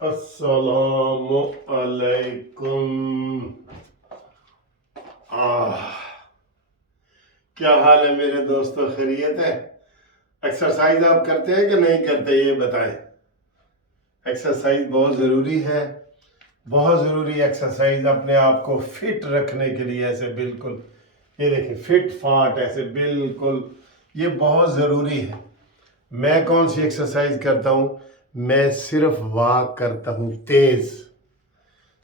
अस्सलाम अलैकुम। क्या हाल है मेरे दोस्तों, खैरियत है? एक्सरसाइज आप करते हैं कि नहीं करते, ये बताएं। एक्सरसाइज बहुत ज़रूरी है, बहुत ज़रूरी एक्सरसाइज अपने आप को फिट रखने के लिए। ऐसे बिल्कुल, ये देखिए, फिट फाट ऐसे बिल्कुल, ये बहुत ज़रूरी है। मैं कौन सी एक्सरसाइज करता हूँ? मैं सिर्फ वॉक करता हूँ तेज़।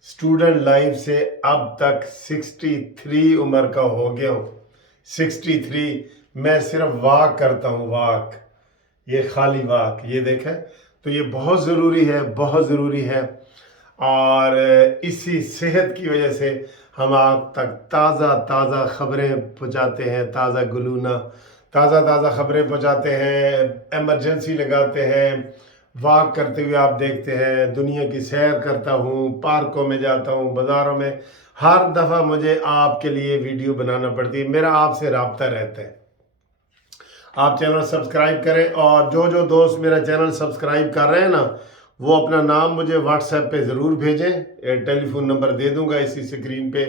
स्टूडेंट लाइफ से अब तक 63 उम्र का हो गया हूँ। 63 मैं सिर्फ वॉक करता हूँ, वॉक, ये खाली वॉक, ये देखें। तो ये बहुत ज़रूरी है, बहुत ज़रूरी है। और इसी सेहत की वजह से हम आप तक ताज़ा ताज़ा ख़बरें पहुँचाते हैं, ताज़ा गुलूना, ताज़ा ताज़ा ख़बरें पहुँचाते हैं, एमरजेंसी लगाते हैं। वॉक करते हुए आप देखते हैं, दुनिया की सैर करता हूँ, पार्कों में जाता हूँ, बाज़ारों में, हर दफ़ा मुझे आपके लिए वीडियो बनाना पड़ती है। मेरा आपसे राब्ता रहता है। आप चैनल सब्सक्राइब करें, और जो जो दोस्त मेरा चैनल सब्सक्राइब कर रहे हैं ना, वो अपना नाम मुझे व्हाट्सएप पे ज़रूर भेजें। टेलीफोन नंबर दे दूंगा इसी स्क्रीन पे,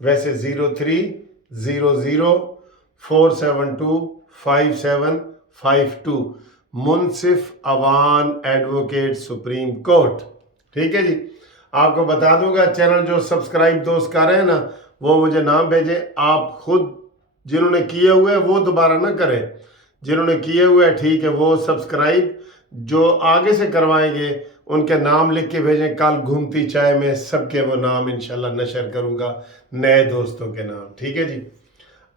वैसे 0304725752, मुनसिफ अवान एडवोकेट सुप्रीम कोर्ट। ठीक है जी, आपको बता दूंगा। चैनल जो सब्सक्राइब दोस्त कर रहे हैं ना, वो मुझे नाम भेजें। आप खुद जिन्होंने किए हुए हैं वो दोबारा ना करें, जिन्होंने किए हुए हैं ठीक है, वो सब्सक्राइब। जो आगे से करवाएंगे उनके नाम लिख के भेजें। कल घूमती चाय में सबके वो नाम इंशाल्लाह नशर करूंगा, नए दोस्तों के नाम। ठीक है जी,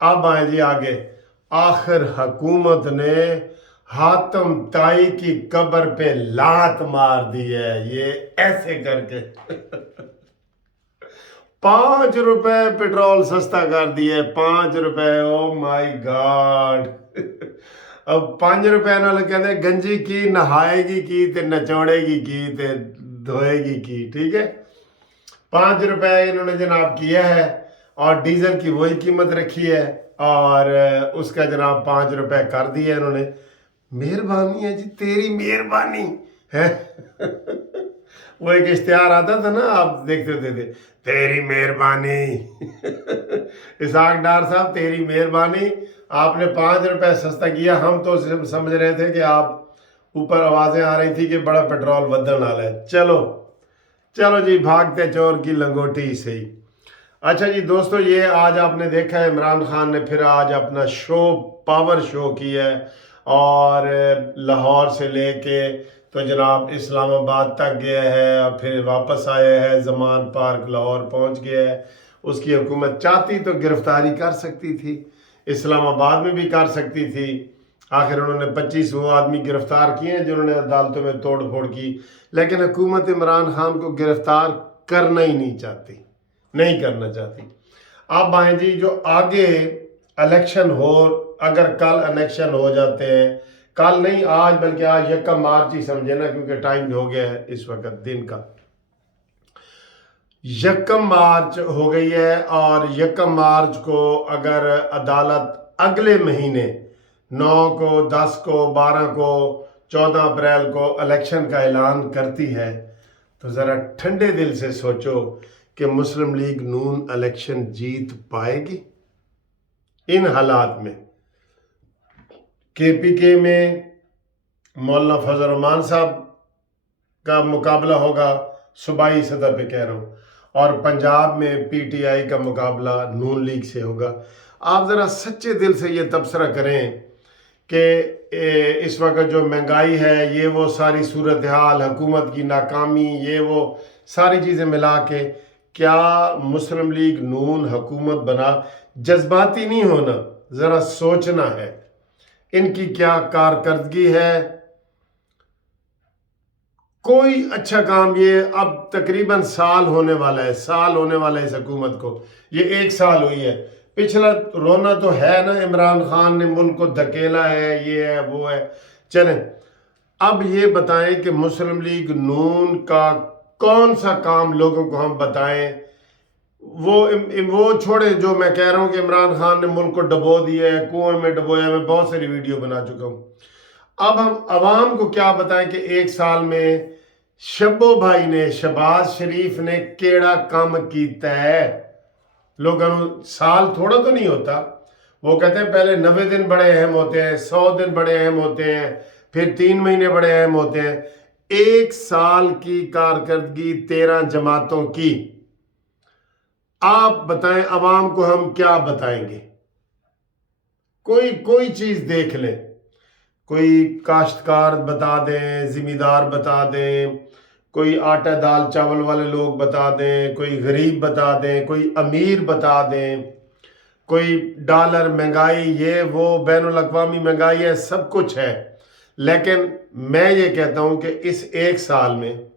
अब आए जी आगे। आखिर हुकूमत ने हातम ताई की कब्र पे लात मार दी है, ये ऐसे करके 5 रुपए पेट्रोल सस्ता कर दिए, 5 रुपए। Oh my God. अब 5 रुपए नाल कहते गंजी की नहाएगी की ते नचोड़ेगी की ते धोएगी की। ठीक है, 5 रुपए इन्होंने जनाब किया है, और डीजल की वही कीमत रखी है, और उसका जनाब 5 रुपए कर दिया इन्होंने। मेहरबानी है जी, तेरी मेहरबानी है। वो एक इश्तिहार आता था ना, आप देखते होते थे, तेरी मेहरबानी। इसाक डार साहब, तेरी मेहरबानी, आपने 5 रुपए सस्ता किया। हम तो समझ रहे थे कि आप, ऊपर आवाजें आ रही थी कि बड़ा पेट्रोल बदलने वाला है। चलो चलो जी, भागते चोर की लंगोटी सही। अच्छा जी दोस्तों, ये आज आपने देखा है इमरान खान ने फिर आज अपना शो, पावर शो किया है, और लाहौर से लेके तो जनाब इस्लामाबाद तक गया है, और फिर वापस आया है, जमान पार्क लाहौर पहुंच गया है। उसकी हुकूमत चाहती तो गिरफ्तारी कर सकती थी, इस्लामाबाद में भी कर सकती थी। आखिर उन्होंने 25 वो आदमी गिरफ्तार किए हैं जिन्होंने अदालतों में तोड़ फोड़ की, लेकिन हुकूमत इमरान खान को गिरफ्तार करना ही नहीं चाहती, नहीं करना चाहती। अब आए जी, जो आगे इलेक्शन हो, अगर कल इलेक्शन हो जाते हैं, कल नहीं आज, बल्कि आज 1 मार्च ही समझे ना, क्योंकि टाइम हो गया है इस वक्त दिन का। 1 मार्च हो गई है, और 1 मार्च को अगर अदालत अगले महीने 9 को, 10 को, 12 को, 14 अप्रैल को इलेक्शन का ऐलान करती है, तो ज़रा ठंडे दिल से सोचो कि मुस्लिम लीग नून इलेक्शन जीत पाएगी इन हालात में। केपीके में मौलाना फजल रहमान साहब का मुकाबला होगा, सूबाई सतह पे कह रहा हूँ, और पंजाब में पीटीआई का मुकाबला नून लीग से होगा। आप ज़रा सच्चे दिल से ये तबसरा करें कि इस वक्त जो महंगाई है, ये वो सारी सूरत हाल, हुकूमत की नाकामी, ये वो सारी चीज़ें मिला के, क्या मुस्लिम लीग नून हुकूमत बना? जज्बाती नहीं होना, ज़रा सोचना है इनकी क्या कारकर्दगी है। कोई अच्छा काम, ये अब तकरीबन साल होने वाला है, साल होने वाला है इस हुकूमत को, ये 1 साल हुई है। पिछला रोना तो है ना, इमरान खान ने मुल्क को धकेला है, ये है वो है। चलें, अब ये बताएं कि मुस्लिम लीग नून का कौन सा काम लोगों को हम बताएं। वो छोड़े, जो मैं कह रहा हूं कि इमरान खान ने मुल्क को डबो दिया है, कुएं में डबोया, मैं बहुत सारी वीडियो बना चुका हूं। अब हम आवाम को क्या बताएं कि 1 साल में शब्बो भाई ने, शहबाज शरीफ ने केड़ा काम कीता है। लोगों साल थोड़ा तो नहीं होता। वो कहते हैं पहले 90 दिन बड़े अहम होते हैं, 100 दिन बड़े अहम होते हैं, फिर 3 महीने बड़े अहम होते हैं। 1 साल की कारकर्दगी 13 जमातों की, आप बताएं अवाम को हम क्या बताएंगे? कोई चीज देख लें, कोई काश्तकार बता दें, जिमीदार बता दें, कोई आटा दाल चावल वाले लोग बता दें, कोई गरीब बता दें, कोई अमीर बता दें, कोई डॉलर महंगाई, ये वो बैनुल अक़वामी महंगाई है, सब कुछ है। लेकिन मैं ये कहता हूं कि इस 1 साल में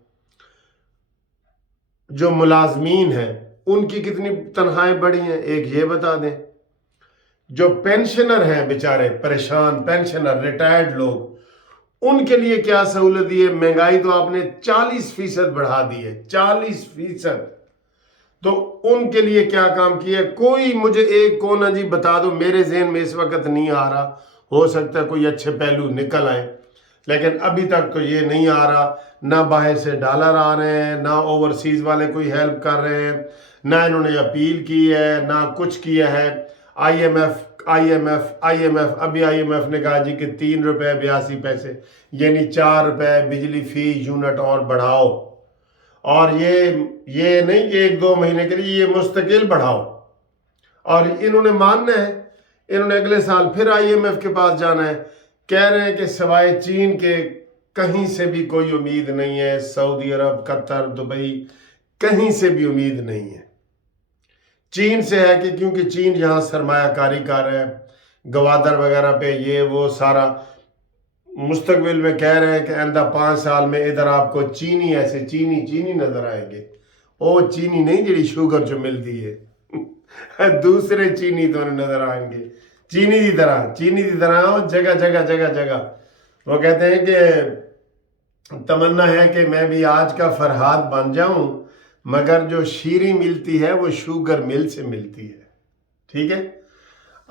जो मुलाजमीन हैं उनकी कितनी तनख्वाहें बढ़ी हैं, एक ये बता दें। जो पेंशनर हैं बेचारे परेशान, पेंशनर रिटायर्ड लोग, उनके लिए क्या सहूलत दी है? महंगाई तो आपने 40% बढ़ा दी है, 40%। तो उनके लिए क्या काम किया? कोई मुझे एक कोना जी बता दो, मेरे ज़हन में इस वक्त नहीं आ रहा, हो सकता है कोई अच्छे पहलू निकल आए, लेकिन अभी तक तो ये नहीं आ रहा। ना बाहर से डॉलर आ रहे हैं, ना ओवरसीज वाले कोई हेल्प कर रहे हैं, ना इन्होंने अपील की है, ना कुछ किया है। आईएमएफ अभी आईएमएफ ने कहा जी कि 3 रुपये 82 पैसे, यानी 4 रुपये बिजली फी यूनिट और बढ़ाओ। और ये नहीं कि 1-2 महीने के लिए, ये मुस्तकिल बढ़ाओ। और इन्होंने मानना है, इन्होंने अगले साल फिर आईएमएफ के पास जाना है। कह रहे हैं कि सिवाय चीन के कहीं से भी कोई उम्मीद नहीं है, सऊदी अरब, कतर, दुबई, कहीं से भी उम्मीद नहीं है। चीन से है कि क्योंकि चीन यहाँ सरमायाकारी कर रहा है, गवादर वगैरह पे, ये वो सारा। मुस्तकबिल में कह रहे हैं कि आइंदा 5 साल में इधर आपको चीनी, ऐसे चीनी नजर आएंगे। ओ चीनी नहीं जी शुगर जो मिलती है दूसरे चीनी तो नजर आएंगे, चीनी की तरह जगह। वो कहते हैं कि तमन्ना है कि मैं भी आज का फरहाद बन जाऊं, मगर जो शीरी मिलती है वो शुगर मिल से मिलती है। ठीक है।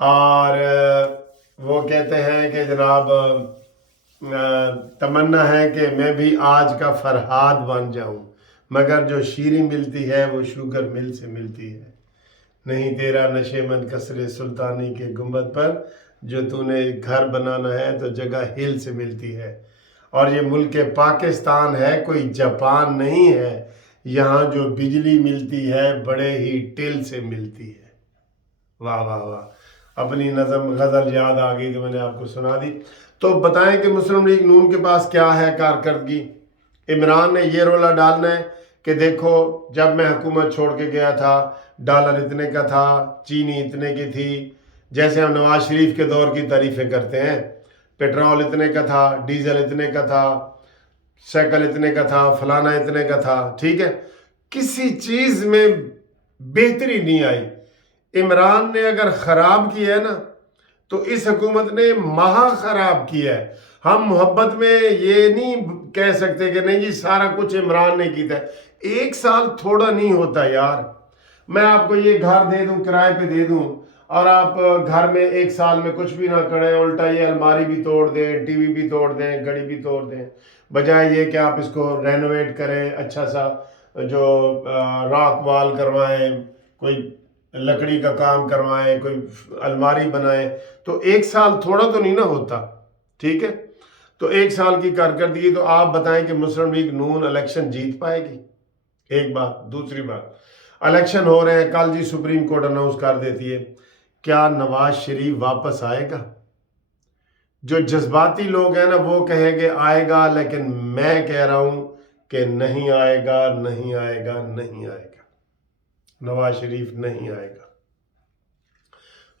और वो कहते हैं कि जनाब तमन्ना है कि मैं भी आज का फरहाद बन जाऊं, मगर जो शीरी मिलती है वो शुगर मिल से मिलती है। नहीं तेरा नशेमंद कसरे सुल्तानी के गुंबद पर, जो तूने घर बनाना है तो जगह हिल से मिलती है। और ये मुल्क पाकिस्तान है, कोई जापान नहीं है। यहाँ जो बिजली मिलती है बड़े ही टिल से मिलती है। वाह वाह वाह, अपनी नज़म गज़ल याद आ गई तो मैंने आपको सुना दी। तो बताएं कि मुस्लिम लीग नून के पास क्या है कारकर्दगी। इमरान ने ये रोला डालना है कि देखो जब मैं हुकूमत छोड़ के गया था डॉलर इतने का था, चीनी इतने की थी। जैसे हम नवाज शरीफ के दौर की तारीफें करते हैं, पेट्रोल इतने का था, डीजल इतने का था, साइकिल इतने का था, फलाना इतने का था। ठीक है, किसी चीज में बेहतरी नहीं आई। इमरान ने अगर खराब किया है ना तो इस हुकूमत ने महा खराब किया है। हम मोहब्बत में ये नहीं कह सकते कि नहीं जी सारा कुछ इमरान ने किया है। 1 साल थोड़ा नहीं होता यार। मैं आपको ये घर दे दूं, किराए पे दे दूं, और आप घर में 1 साल में कुछ भी ना करें, उल्टा ये अलमारी भी तोड़ दें, टीवी भी तोड़ दें, घड़ी भी तोड़ दें, बजाय ये कि आप इसको रेनोवेट करें, अच्छा सा जो रॉक वॉल करवाएं, कोई लकड़ी का काम करवाएं, कोई अलमारी बनाएं। तो 1 साल थोड़ा तो नहीं ना होता। ठीक है, तो 1 साल की कारकर्दगी। तो आप बताएं कि मुस्लिम लीग नून इलेक्शन जीत पाएगी? एक बात। दूसरी बात, इलेक्शन हो रहे हैं, कल जी सुप्रीम कोर्ट अनाउंस कर देती है, क्या नवाज शरीफ वापस आएगा? जो जज्बाती लोग हैं ना वो कहेंगे आएगा, लेकिन मैं कह रहा हूं कि नहीं आएगा, नहीं आएगा, नहीं आएगा। नवाज शरीफ नहीं आएगा।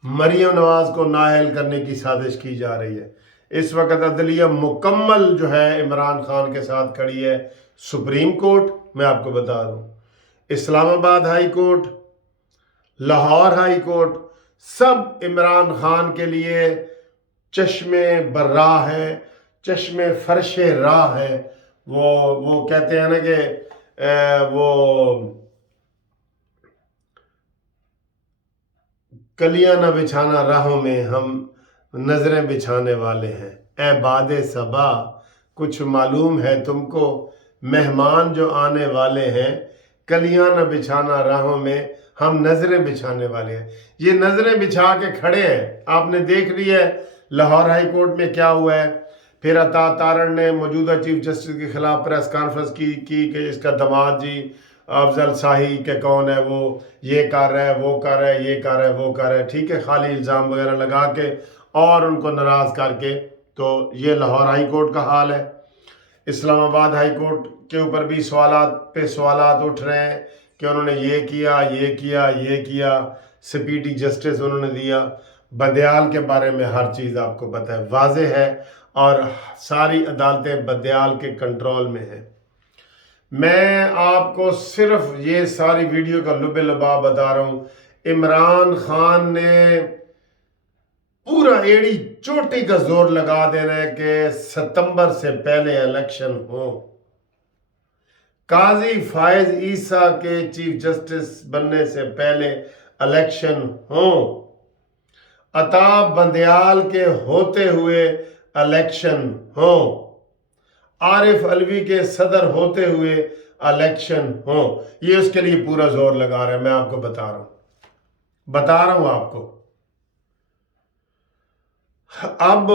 मरियम नवाज को नाअहल करने की साजिश की जा रही है। इस वक्त अदलिया मुकम्मल जो है इमरान खान के साथ खड़ी है। सुप्रीम कोर्ट, मैं आपको बता दूं, Islamabad high court, Lahore high court, सब इमरान खान के लिए चश्मे बर्राह है, चश्मे फर्शे राह है। वो कहते हैं ना कि वो कलियां न बिछाना राहों में, हम नजरें बिछाने वाले हैं। ए बादे सबा, कुछ मालूम है तुमको, مہمان جو آنے والے ہیں کلیاں نہ بچھانا راہوں میں، ہم نظریں بچھانے والے ہیں۔ یہ نظریں بچھا کے کھڑے ہیں، آپ نے دیکھ لیا ہے لاہور ہائی کورٹ میں کیا ہوا ہے۔ پھر عطا تارڑ نے موجودہ چیف جسٹس کے خلاف پریس کانفرنس کی کہ اس کا داماد جی افضل شاہی کہ کون ہے، وہ یہ کر رہا ہے، وہ کر رہا ہے، یہ کر رہا ہے، وہ کر رہا ہے، ٹھیک ہے، خالی الزام وغیرہ لگا کے اور ان کو ناراض کر کے۔ تو یہ لاہور ہائی کورٹ کا حال ہے۔ اسلام آباد ہائی کورٹ کے اوپر بھی سوالات پہ سوالات اٹھ رہے ہیں کہ انہوں نے یہ کیا، یہ کیا، یہ کیا، سپیڈی جسٹس انہوں نے دیا۔ بدیال کے بارے میں ہر چیز آپ کو پتہ ہے، واضح ہے، اور ساری عدالتیں بدیال کے کنٹرول میں ہیں۔ میں آپ کو صرف یہ ساری ویڈیو کا لب لباب بتا رہا ہوں۔ عمران خان نے پورا ایڑی چوٹی کا زور لگا دینا ہے کہ ستمبر سے پہلے الیکشن ہو، قاضی فائز عیسیٰ کے چیف جسٹس بننے سے پہلے الیکشن ہو، عطا بندیال کے ہوتے ہوئے الیکشن ہو، عارف علوی کے صدر ہوتے ہوئے الیکشن ہو۔ یہ اس کے لیے پورا زور لگا رہا ہے، میں آپ کو بتا رہا ہوں آپ کو۔ اب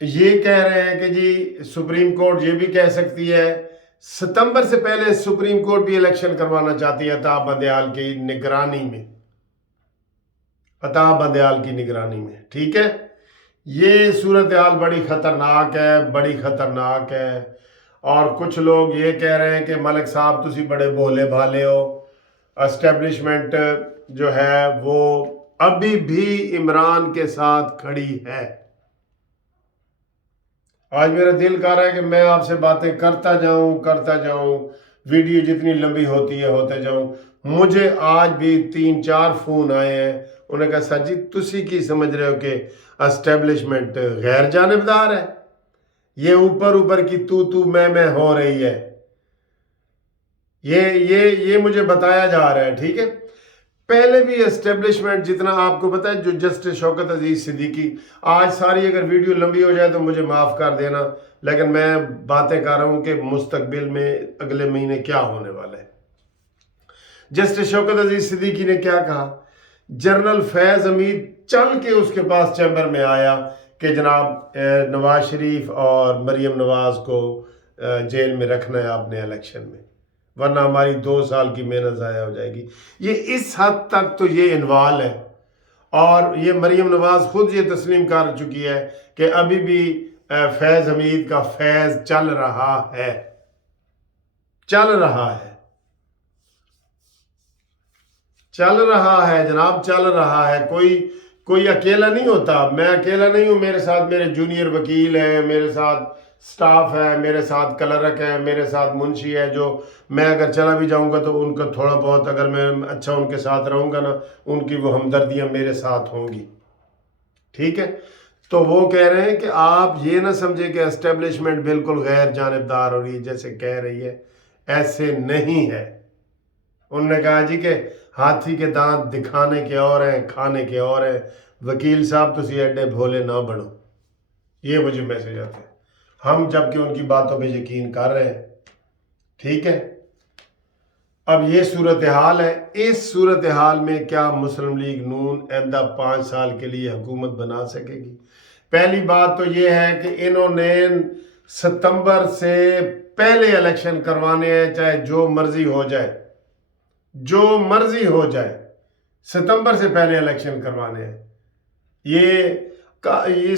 یہ کہہ رہے ہیں کہ جی سپریم کورٹ یہ بھی کہہ سکتی ہے، ستمبر سے پہلے سپریم کورٹ بھی الیکشن کروانا چاہتی ہے عطا بندیال کی نگرانی میں، عطا بندیال کی نگرانی میں، ٹھیک ہے۔ یہ صورتحال بڑی خطرناک ہے، بڑی خطرناک ہے، اور کچھ لوگ یہ کہہ رہے ہیں کہ ملک صاحب تسی بڑے بھولے بھالے ہو، اسٹیبلشمنٹ جو ہے وہ ابھی بھی عمران کے ساتھ کھڑی ہے۔ آج میرا دل کر رہا ہے کہ میں آپ سے باتیں کرتا جاؤں، ویڈیو جتنی لمبی ہوتی ہے ہوتے جاؤں۔ مجھے آج بھی 3-4 فون آئے ہیں، انہوں نے کہا سر جی تسی کی سمجھ رہے ہو کہ اسٹیبلشمنٹ غیر جانبدار ہے، یہ اوپر کی تو میں ہو رہی ہے، یہ مجھے بتایا جا رہا ہے، ٹھیک ہے۔ پہلے بھی اسٹیبلشمنٹ جتنا آپ کو پتا ہے، جو جسٹس شوکت عزیز صدیقی، آج ساری اگر ویڈیو لمبی ہو جائے تو مجھے معاف کر دینا، لیکن میں باتیں کر رہا ہوں کہ مستقبل میں اگلے مہینے کیا ہونے والا ہے۔ جسٹس شوکت عزیز صدیقی نے کیا کہا؟ جنرل فیض حمید چل کے اس کے پاس چیمبر میں آیا کہ جناب نواز شریف اور مریم نواز کو جیل میں رکھنا ہے آپ نے الیکشن میں، ورنہ ہماری 2 سال کی محنت ضائع ہو جائے گی۔ یہ اس حد تک تو یہ انوال ہے، اور یہ مریم نواز خود یہ تسلیم کر چکی ہے کہ ابھی بھی فیض حمید کا فیض چل رہا ہے، جناب، چل رہا ہے۔ کوئی اکیلا نہیں ہوتا، میں اکیلا نہیں ہوں، میرے ساتھ میرے جونیئر وکیل ہیں، میرے ساتھ سٹاف ہے، میرے ساتھ کلرک ہے، میرے ساتھ منشی ہے، جو میں اگر چلا بھی جاؤں گا تو ان کا تھوڑا بہت اگر میں اچھا ان کے ساتھ رہوں گا نا، ان کی وہ ہمدردیاں میرے ساتھ ہوں گی، ٹھیک ہے۔ تو وہ کہہ رہے ہیں کہ آپ یہ نہ سمجھے کہ اسٹیبلشمنٹ بالکل غیر جانبدار ہو رہی ہے جیسے کہہ رہی ہے، ایسے نہیں ہے۔ انہوں نے کہا جی کہ ہاتھی کے دانت دکھانے کے اور ہیں، کھانے کے اور ہیں، وکیل صاحب تسی ایڈے بھولے نہ بنو، یہ مجھے میسج آتے ہیں، ہم جبکہ ان کی باتوں پہ یقین کر رہے ہیں، ٹھیک ہے۔ اب یہ صورتحال ہے، اس صورتحال میں کیا مسلم لیگ نون آئندہ 5 سال کے لیے حکومت بنا سکے گی؟ پہلی بات تو یہ ہے کہ انہوں نے ستمبر سے پہلے الیکشن کروانے ہیں، چاہے جو مرضی ہو جائے، ستمبر سے پہلے الیکشن کروانے ہیں۔ یہ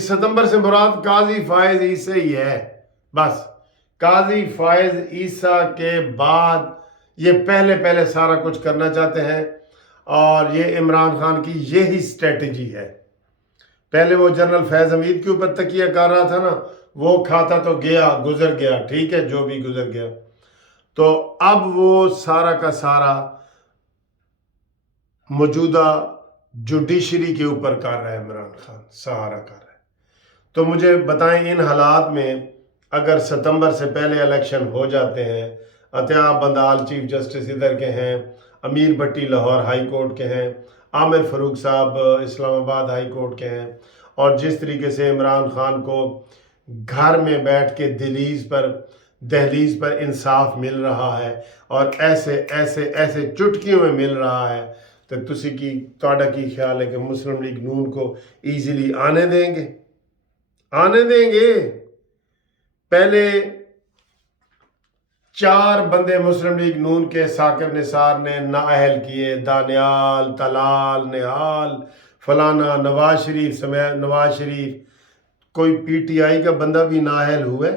ستمبر سے مراد قاضی فائز عیسیٰ ہی ہے، بس قاضی فائز عیسیٰ کے بعد یہ پہلے سارا کچھ کرنا چاہتے ہیں، اور یہ عمران خان کی یہی اسٹریٹجی ہے۔ پہلے وہ جنرل فیض حمید کے اوپر تکیہ کر رہا تھا نا، وہ کھاتا تو گزر گیا، ٹھیک ہے، جو بھی گزر گیا، تو اب وہ سارا کا سارا موجودہ جوڈیشری کے اوپر کر رہا ہے، عمران خان سہارا کر رہا ہے۔ تو مجھے بتائیں ان حالات میں اگر ستمبر سے پہلے الیکشن ہو جاتے ہیں، عطا بندیال چیف جسٹس ادھر کے ہیں، امیر بھٹی لاہور ہائی کورٹ کے ہیں، عامر فاروق صاحب اسلام آباد ہائی کورٹ کے ہیں، اور جس طریقے سے عمران خان کو گھر میں بیٹھ کے دہلیز پر دہلیز پر انصاف مل رہا ہے اور ایسے ایسے ایسے چٹکیوں میں مل رہا ہے تو تسی کی تہاڈا کی خیال ہے کہ مسلم لیگ نون کو ایزیلی آنے دیں گے؟ آنے دیں گے؟ پہلے 4 بندے مسلم لیگ نون کے ثاقب نثار نے نااہل کیے، دانیال، طلال، نہال، فلانا، نواز شریف، کوئی پی ٹی آئی کا بندہ بھی نااہل ہوا ہے؟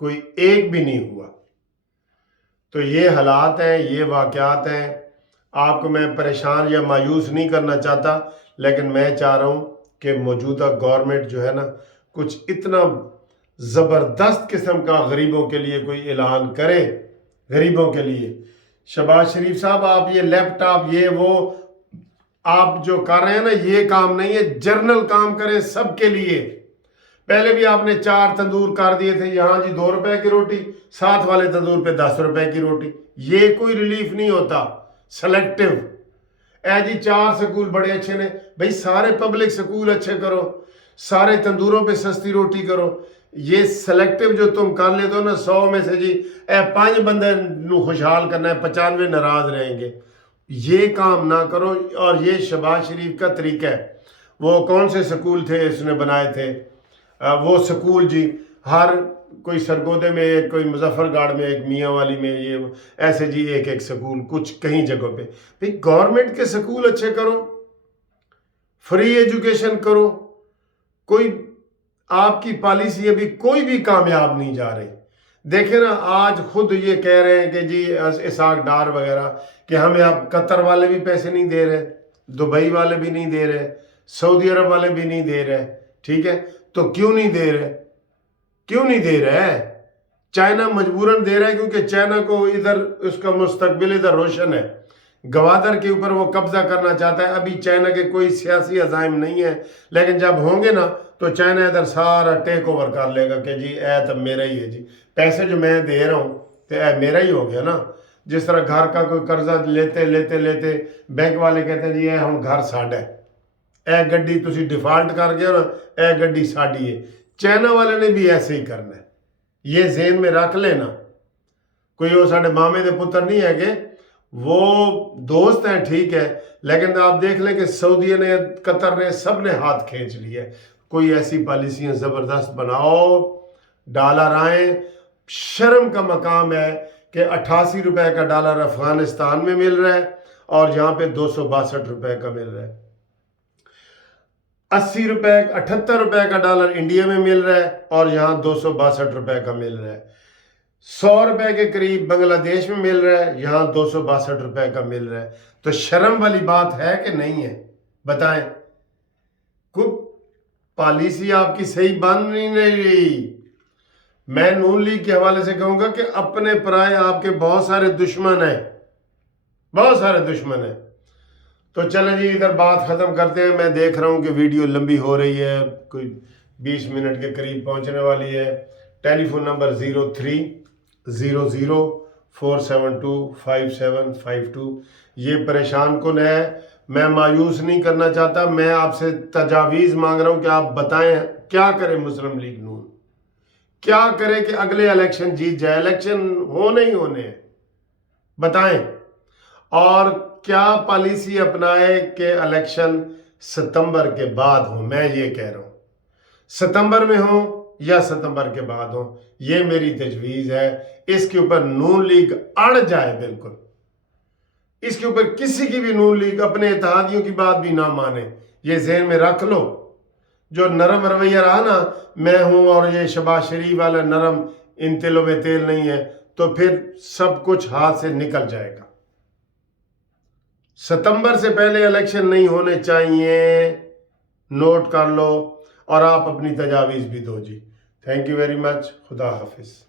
کوئی ایک بھی نہیں ہوا۔ تو یہ حالات ہیں، یہ واقعات ہیں۔ آپ کو میں پریشان یا مایوس نہیں کرنا چاہتا، لیکن میں چاہ رہا ہوں کہ موجودہ گورنمنٹ جو ہے نا کچھ اتنا زبردست قسم کا غریبوں کے لیے کوئی اعلان کرے، غریبوں کے لیے۔ شہباز شریف صاحب، آپ یہ لیپ ٹاپ یہ وہ آپ جو کر رہے ہیں نا، یہ کام نہیں ہے، جرنل کام کریں سب کے لیے۔ پہلے بھی آپ نے 4 تندور کر دیے تھے، یہاں جی 2 روپے کی روٹی، ساتھ والے تندور پہ 10 روپے کی روٹی۔ یہ کوئی ریلیف نہیں ہوتا، سلیکٹیو۔ اے جی 4 سکول بڑے اچھے نے، بھئی سارے پبلک سکول اچھے کرو، سارے تندوروں پہ سستی روٹی کرو۔ یہ سلیکٹیو جو تم کر لیتے ہو نا، 100 میں سے جی 5 بندے نو خوشحال کرنا ہے، 95 ناراض رہیں گے۔ یہ کام نہ کرو۔ اور یہ شہباز شریف کا طریقہ ہے۔ وہ کون سے سکول تھے اس نے بنائے تھے؟ وہ سکول جی ہر کوئی سرگودے میں ایک، کوئی مظفر گڑھ میں ایک، میاں والی میں یہ ایسے جی ایک سکول کچھ کہیں جگہوں پہ۔ بھئی گورنمنٹ کے سکول اچھے کرو، فری ایجوکیشن کرو۔ کوئی آپ کی پالیسی ابھی کوئی بھی کامیاب نہیں جا رہی۔ دیکھیں نا، آج خود یہ کہہ رہے ہیں کہ جی اسحاق ڈار وغیرہ کہ ہمیں اب قطر والے بھی پیسے نہیں دے رہے، دبئی والے بھی نہیں دے رہے، سعودی عرب والے بھی نہیں دے رہے، ٹھیک ہے؟ تو کیوں نہیں دے رہے؟ کیوں نہیں دے رہے؟ چائنا مجبوراً دے رہا ہے کیونکہ چائنا کو ادھر اس کا مستقبل ادھر روشن ہے، گوادر کے اوپر وہ قبضہ کرنا چاہتا ہے۔ ابھی چائنا کے کوئی سیاسی عزائم نہیں ہے، لیکن جب ہوں گے نا تو چائنا ادھر سارا ٹیک اوور کر لے گا کہ جی اے تو میرا ہی ہے، جی پیسے جو میں دے رہا ہوں تو اے میرا ہی ہو گیا نا۔ جس طرح گھر کا کوئی قرضہ لیتے بینک والے کہتے ہیں جی اے ہم گھر ساڈا ہے، اے گڈی تسی ڈیفالٹ کر گئے نا، اے گڈی ساڈی ہے۔ چائنا والے نے بھی ایسے ہی کرنا ہے، یہ ذہن میں رکھ لینا۔ کوئی وہ ساڑھے مامے دے پتر نہیں ہے کہ وہ دوست ہیں، ٹھیک ہے، لیکن آپ دیکھ لیں کہ سعودیہ نے، قطر نے، سب نے ہاتھ کھینچ لیا ہے۔ کوئی ایسی پالیسیاں زبردست بناؤ، ڈالر آئیں۔ شرم کا مقام ہے کہ 88 روپے کا ڈالر افغانستان میں مل رہا ہے اور یہاں پہ 262 روپے کا مل رہا ہے۔ 78 روپے کا ڈالر انڈیا میں مل رہا ہے اور یہاں 262 روپے کا مل رہا ہے۔ 100 روپے کے قریب بنگلہ دیش میں مل رہا ہے، یہاں 262 روپے کا مل رہا ہے۔ تو شرم والی بات ہے کہ نہیں ہے؟ بتائیں۔ کوئی پالیسی آپ کی صحیح بن نہیں رہی۔ میں نون لیگ کے حوالے سے کہوں گا کہ اپنے پرائے آپ کے بہت سارے دشمن ہیں، بہت سارے دشمن ہیں۔ تو چلیں جی ادھر بات ختم کرتے ہیں۔ میں دیکھ رہا ہوں کہ ویڈیو لمبی ہو رہی ہے، کوئی 20 منٹ کے قریب پہنچنے والی ہے۔ ٹیلی فون نمبر 0300472572، یہ پریشان کن ہے۔ میں مایوس نہیں کرنا چاہتا، میں آپ سے تجاویز مانگ رہا ہوں کہ آپ بتائیں کیا کرے مسلم لیگ نون، کیا کرے کہ اگلے الیکشن جیت جائے۔ الیکشن ہونے ہی ہونے ہیں، بتائیں۔ اور کیا پالیسی اپنائے کہ الیکشن ستمبر کے بعد ہوں۔ میں یہ کہہ رہا ہوں ستمبر میں ہوں یا ستمبر کے بعد ہوں، یہ میری تجویز ہے۔ اس کے اوپر نون لیگ اڑ جائے، بالکل اس کے اوپر کسی کی بھی نون لیگ اپنے اتحادیوں کی بات بھی نہ مانے۔ یہ ذہن میں رکھ لو۔ جو نرم رویہ رہا نا، میں ہوں اور یہ شہباز شریف والا نرم، ان تلوں میں تیل نہیں ہے، تو پھر سب کچھ ہاتھ سے نکل جائے گا۔ ستمبر سے پہلے الیکشن نہیں ہونے چاہیے، نوٹ کر لو، اور آپ اپنی تجاویز بھی دو جی۔ تھینک یو ویری مچ، خدا حافظ۔